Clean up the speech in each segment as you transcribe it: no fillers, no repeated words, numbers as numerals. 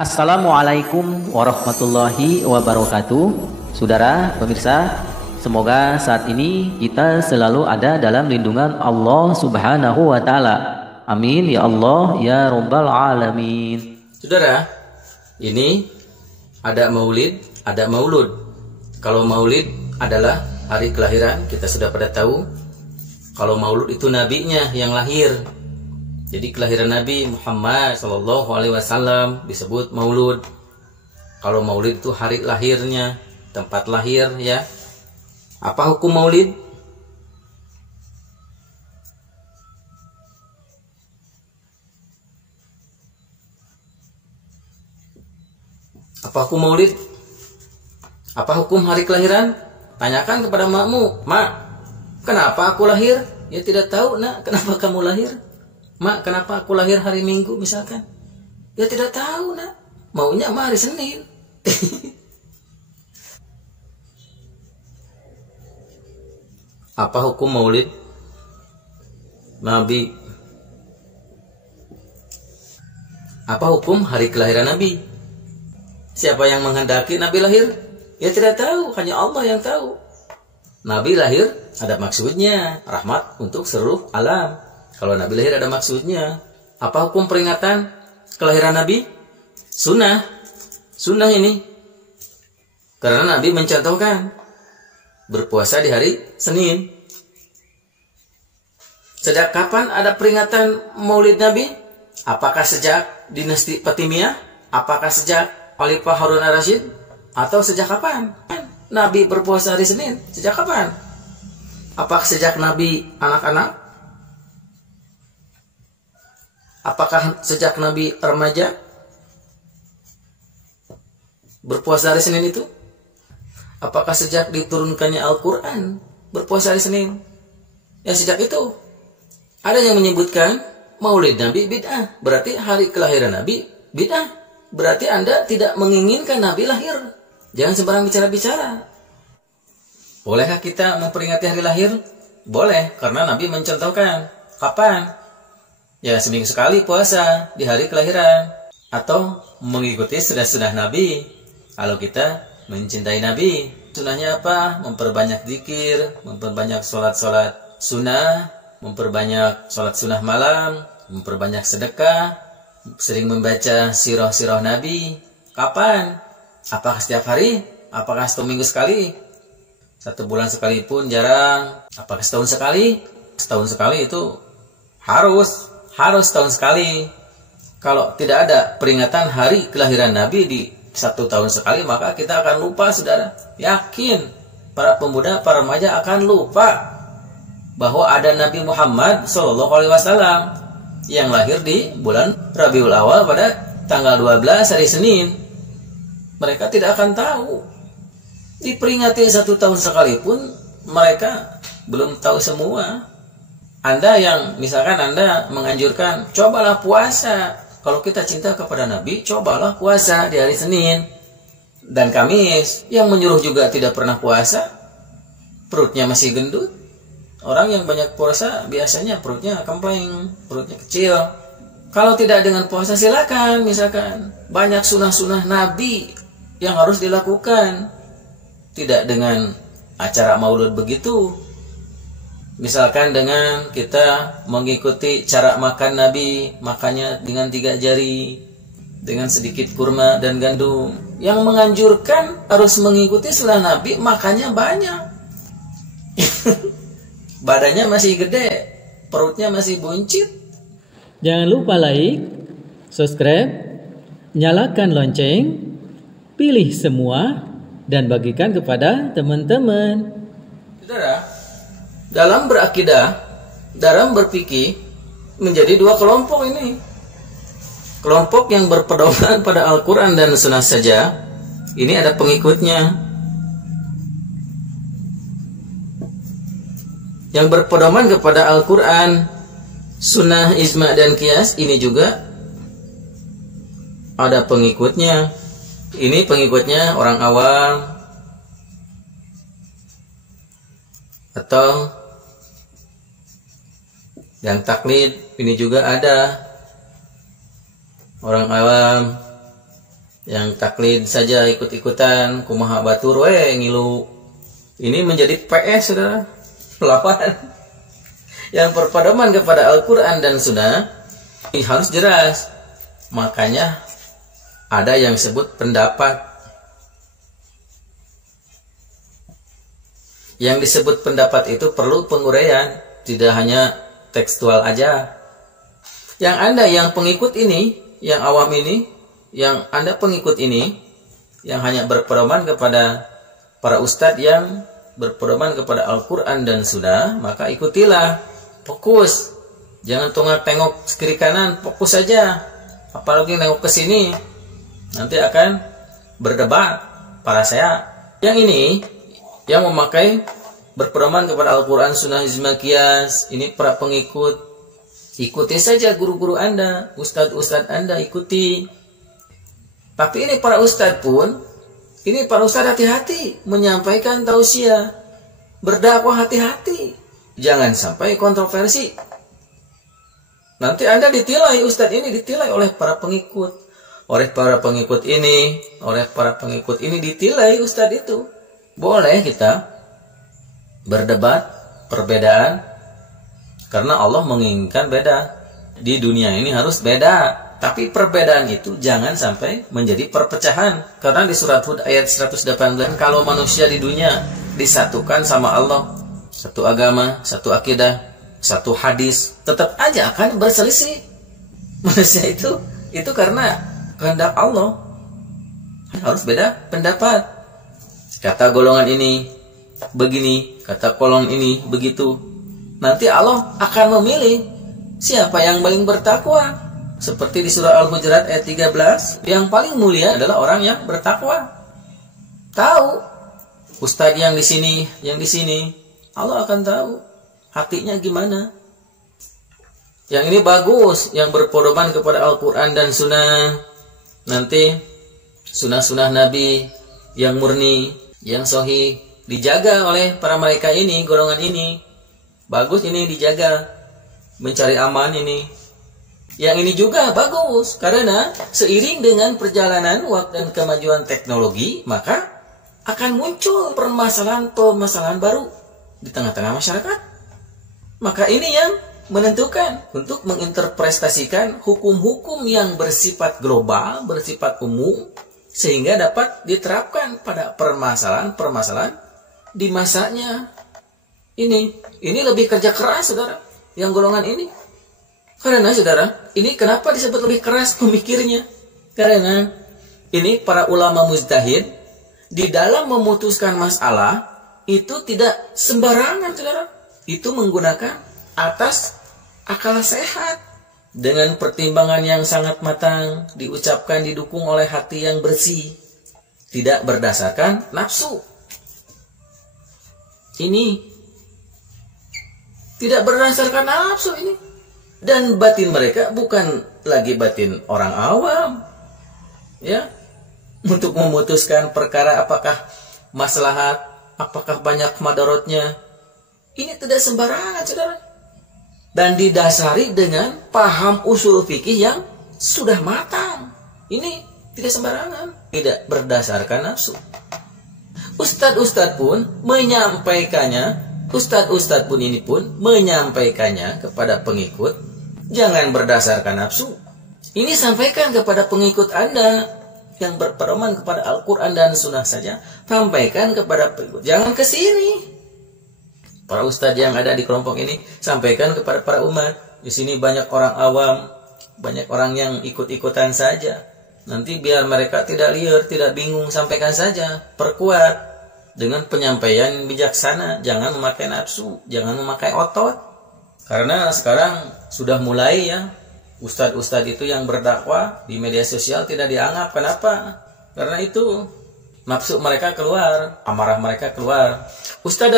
Assalamualaikum warahmatullahi wabarakatuh. Saudara pemirsa, semoga saat ini kita selalu ada dalam lindungan Allah Subhanahu wa taala. Amin ya Allah ya rabbal alamin. Saudara, ini ada maulid, ada maulud. Kalau maulid adalah hari kelahiran, kita sudah pada tahu. Kalau maulud itu nabinya yang lahir. Jadi kelahiran Nabi Muhammad SAW disebut maulud. Kalau maulid itu hari lahirnya, tempat lahir ya. Apa hukum maulid? Apa hukum maulid? Apa hukum hari kelahiran? Tanyakan kepada makmu, "Mak, kenapa aku lahir?" Ya tidak tahu, "Nak, kenapa kamu lahir?" "Mak, kenapa aku lahir hari Minggu misalkan?" Ya tidak tahu, Nak. Maunya hari Senin. Apa hukum maulid Nabi? Apa hukum hari kelahiran Nabi? Siapa yang menghendaki Nabi lahir? Ya tidak tahu, hanya Allah yang tahu. Nabi lahir ada maksudnya, rahmat untuk seluruh alam. Kalau Nabi lahir ada maksudnya. Apa hukum peringatan kelahiran Nabi? Sunnah. Sunnah ini. Karena Nabi mencontohkan berpuasa di hari Senin. Sejak kapan ada peringatan Maulid Nabi? Apakah sejak dinasti Fatimiyah? Apakah sejak Khalifah Harun ar-Rasyid? Atau sejak kapan Nabi berpuasa hari Senin? Sejak kapan? Apakah sejak Nabi anak-anak? Apakah sejak Nabi remaja berpuasa hari Senin itu? Apakah sejak diturunkannya Al-Quran berpuasa hari Senin? Ya sejak itu. Ada yang menyebutkan Maulid Nabi bid'ah. Berarti hari kelahiran Nabi bid'ah. Berarti Anda tidak menginginkan Nabi lahir. Jangan sembarang bicara-bicara. Bolehkah kita memperingati hari lahir? Boleh, karena Nabi mencontohkan. Kapan? Ya seminggu sekali puasa di hari kelahiran. Atau mengikuti sunnah-sunnah Nabi. Kalau kita mencintai Nabi. Sunnahnya apa? Memperbanyak zikir, memperbanyak sholat-sholat sunnah, memperbanyak sholat sunnah malam, memperbanyak sedekah, sering membaca sirah-sirah Nabi. Kapan? Apakah setiap hari? Apakah satu minggu sekali? Satu bulan sekali pun jarang. Apakah setahun sekali? Setahun sekali itu harus setahun sekali. Kalau tidak ada peringatan hari kelahiran Nabi di satu tahun sekali, maka kita akan lupa, saudara. Yakin, para pemuda, para remaja akan lupa bahwa ada Nabi Muhammad SAW yang lahir di bulan Rabiul Awal pada tanggal 12 hari Senin. Mereka tidak akan tahu. Diperingati satu tahun sekalipun, mereka belum tahu semua. Anda yang misalkan Anda menganjurkan, cobalah puasa. Kalau kita cinta kepada Nabi, cobalah puasa di hari Senin dan Kamis. Yang menyuruh juga tidak pernah puasa, perutnya masih gendut. Orang yang banyak puasa biasanya perutnya kempleng, perutnya kecil. Kalau tidak dengan puasa silakan, misalkan banyak sunnah-sunnah Nabi yang harus dilakukan. Tidak dengan acara maulud begitu. Misalkan dengan kita mengikuti cara makan Nabi, makannya dengan 3 jari, dengan sedikit kurma dan gandum. Yang menganjurkan harus mengikuti sunnah Nabi, makannya banyak. Badannya masih gede, perutnya masih buncit. Jangan lupa like, subscribe, nyalakan lonceng, pilih semua, dan bagikan kepada teman-teman. Saudara, dalam berakidah, dalam berfikih, menjadi 2 kelompok ini. Kelompok yang berpedoman pada Al-Quran dan Sunnah saja, ini ada pengikutnya. Yang berpedoman kepada Al-Quran, Sunnah, Ijma' dan Qiyas, ini juga ada pengikutnya. Ini pengikutnya orang awam atau yang taklid, ini juga ada orang awam. Yang taklid saja ikut-ikutan, kumaha batur we ngilu. Ini menjadi PS, saudara. Lawan. Yang berpedoman kepada Al-Quran dan Sunnah ini harus jelas. Makanya ada yang disebut pendapat. Yang disebut pendapat itu perlu penguraian, tidak hanya tekstual aja. Yang Anda yang pengikut ini, yang awam ini, yang Anda pengikut ini, yang hanya berpedoman kepada para ustadz yang berpedoman kepada Al-Quran dan Sunnah, maka ikutilah. Fokus, jangan tengok kiri kanan, fokus saja. Apalagi nengok ke sini, nanti akan berdebat para saya. Yang ini, yang memakai berpedoman kepada Al-Quran, Sunnah, Ijma, Qiyas, ini para pengikut. Ikuti saja guru-guru Anda, ustadz-ustadz Anda, ikuti. Tapi ini para ustadz pun, ini para ustadz hati-hati menyampaikan tausiah, berdakwah hati-hati. Jangan sampai kontroversi. Nanti Anda ditilai, ustadz ini ditilai oleh para pengikut. Oleh para pengikut ini, oleh para pengikut ini ditilai ustadz itu. Boleh kita berdebat perbedaan, karena Allah menginginkan beda. Di dunia ini harus beda. Tapi perbedaan itu jangan sampai menjadi perpecahan. Karena di surat Hud ayat 118, kalau manusia di dunia disatukan sama Allah, satu agama, satu akidah, satu hadis, tetap aja akan berselisih. Manusia itu karena kehendak Allah. Harus beda pendapat. Kata golongan ini begini, kata golongan ini begitu. Nanti Allah akan memilih siapa yang paling bertakwa. Seperti di surah Al-Hujurat ayat 13, yang paling mulia adalah orang yang bertakwa. Tahu ustadz yang di sini, yang di sini, Allah akan tahu hatinya gimana. Yang ini bagus, yang berpedoman kepada Al-Quran dan Sunnah. Nanti sunnah-sunnah Nabi yang murni, yang sahih, dijaga oleh para mereka ini, golongan ini. Bagus ini dijaga, mencari aman ini. Yang ini juga bagus, karena seiring dengan perjalanan waktu dan kemajuan teknologi, maka akan muncul permasalahan-permasalahan baru di tengah-tengah masyarakat. Maka ini yang menentukan untuk menginterpretasikan hukum-hukum yang bersifat global, bersifat umum, sehingga dapat diterapkan pada permasalahan-permasalahan di masanya. Ini lebih kerja keras, saudara, yang golongan ini. Karena, saudara, ini kenapa disebut lebih keras pemikirnya? Karena ini para ulama mujtahid di dalam memutuskan masalah itu tidak sembarangan, saudara. Itu menggunakan atas akal sehat, dengan pertimbangan yang sangat matang, diucapkan, didukung oleh hati yang bersih, tidak berdasarkan nafsu. Ini tidak berdasarkan nafsu ini. Dan batin mereka bukan lagi batin orang awam, ya, untuk memutuskan perkara apakah maslahat, apakah banyak madaratnya. Ini tidak sembarangan, saudara. Dan didasari dengan paham usul fikih yang sudah matang. Ini tidak sembarangan, tidak berdasarkan nafsu. Ustadz-ustadz pun menyampaikannya, ustadz-ustadz pun ini pun menyampaikannya kepada pengikut. Jangan berdasarkan nafsu. Ini sampaikan kepada pengikut Anda yang berpedoman kepada Al-Quran dan Sunnah saja. Sampaikan kepada pengikut. Jangan ke sini. Para ustadz yang ada di kelompok ini sampaikan kepada para umat. Di sini banyak orang awam, banyak orang yang ikut-ikutan saja. Nanti biar mereka tidak liar, tidak bingung, sampaikan saja. Perkuat dengan penyampaian bijaksana. Jangan memakai nafsu, jangan memakai otot. Karena sekarang sudah mulai, ya, ustadz-ustadz itu yang berdakwah di media sosial tidak dianggap. Kenapa? Karena itu nafsu mereka keluar, amarah mereka keluar. Ustadz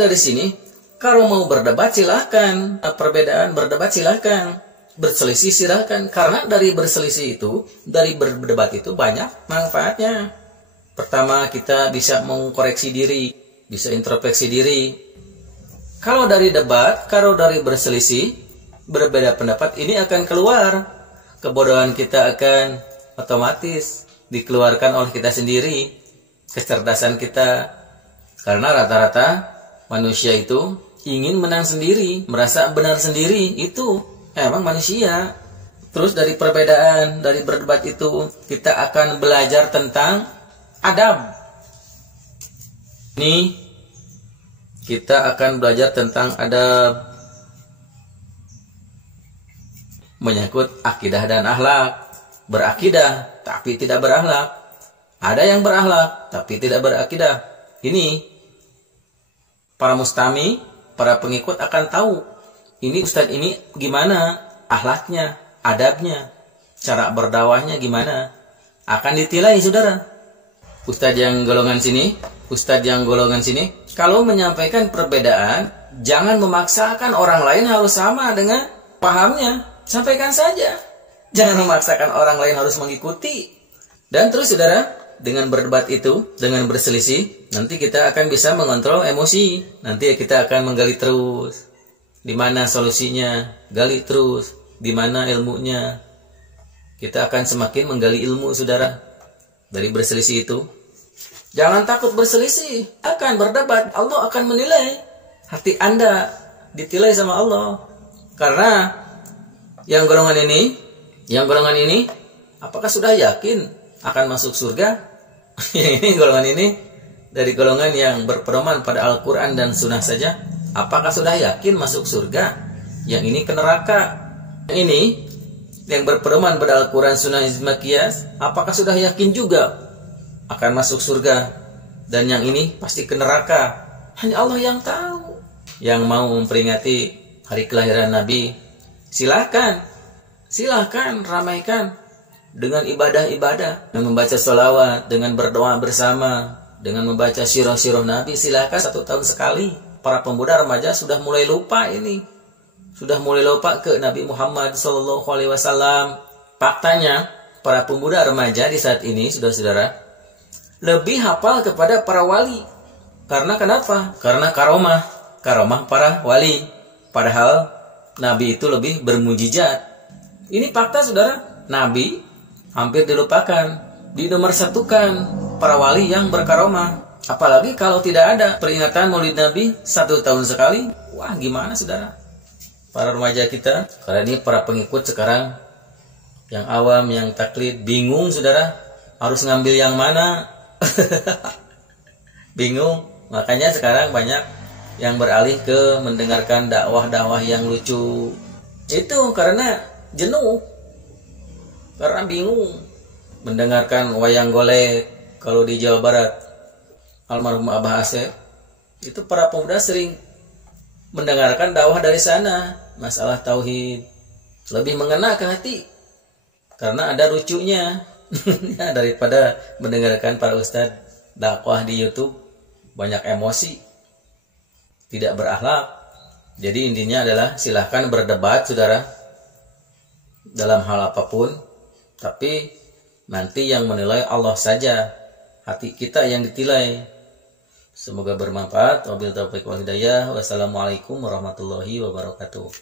dari sini, kalau mau berdebat silahkan, perbedaan berdebat silahkan, berselisih silahkan. Karena dari berselisih itu, dari berdebat itu banyak manfaatnya. Pertama, kita bisa mengkoreksi diri, bisa introspeksi diri. Kalau dari debat, kalau dari berselisih, berbeda pendapat, ini akan keluar. Kebodohan kita akan otomatis dikeluarkan oleh kita sendiri, kecerdasan kita. Karena rata-rata manusia itu ingin menang sendiri, merasa benar sendiri, itu emang manusia. Terus dari perbedaan, dari berdebat itu kita akan belajar tentang adab. Ini kita akan belajar tentang adab menyangkut akidah dan akhlak. Berakidah tapi tidak berakhlak. Ada yang berakhlak tapi tidak berakidah. Ini para mustami, para pengikut akan tahu ini ustadz ini gimana akhlaknya, adabnya, cara berdakwahnya gimana. Akan ditilai saudara. Ustadz yang golongan sini, ustadz yang golongan sini, kalau menyampaikan perbedaan, jangan memaksakan orang lain harus sama dengan pahamnya. Sampaikan saja. Jangan memaksakan orang lain harus mengikuti. Dan terus saudara, dengan berdebat itu, dengan berselisih, nanti kita akan bisa mengontrol emosi. Nanti kita akan menggali terus. Di mana solusinya? Gali terus. Di mana ilmunya? Kita akan semakin menggali ilmu saudara. Dari berselisih itu, jangan takut berselisih, akan berdebat, Allah akan menilai. Hati Anda ditilai sama Allah. Karena yang golongan ini, apakah sudah yakin akan masuk surga? Ini golongan ini dari golongan yang berpedoman pada Al-Quran dan Sunnah saja. Apakah sudah yakin masuk surga? Yang ini ke neraka. Yang ini yang berpedoman pada Al-Quran Sunnah Ijma Qiyas, apakah sudah yakin juga akan masuk surga? Dan yang ini pasti ke neraka. Hanya Allah yang tahu. Yang mau memperingati hari kelahiran Nabi, silahkan ramaikan dengan ibadah-ibadah, dengan membaca sholawat, dengan berdoa bersama, dengan membaca sirah-sirah Nabi. Silahkan 1 tahun sekali. Para pemuda remaja sudah mulai lupa ini. Sudah mulai lupa ke Nabi Muhammad SAW. Faktanya, para pemuda remaja di saat ini, saudara-saudara, lebih hafal kepada para wali. Karena kenapa? Karena karomah para wali. Padahal Nabi itu lebih bermujizat. Ini fakta saudara. Nabi hampir dilupakan, dinomorsatukan para wali yang berkaromah. Apalagi kalau tidak ada peringatan Maulid Nabi 1 tahun sekali. Wah, gimana saudara? Para remaja kita, karena ini para pengikut sekarang yang awam, yang taklid, bingung saudara, harus ngambil yang mana? Bingung. Makanya sekarang banyak yang beralih ke mendengarkan dakwah-dakwah yang lucu. Itu karena jenuh, karena bingung. Mendengarkan wayang golek. Kalau di Jawa Barat, almarhum Abah Asep, itu para pemuda sering mendengarkan dakwah dari sana, masalah tauhid, lebih mengena ke hati karena ada lucunya daripada mendengarkan para ustadz dakwah di YouTube banyak emosi, tidak berakhlak. Jadi intinya adalah silahkan berdebat saudara dalam hal apapun, tapi nanti yang menilai Allah saja, hati kita yang ditilai. Semoga bermanfaat. Wabillahi taufiq wal hidayah. Wassalamualaikum warahmatullahi wabarakatuh.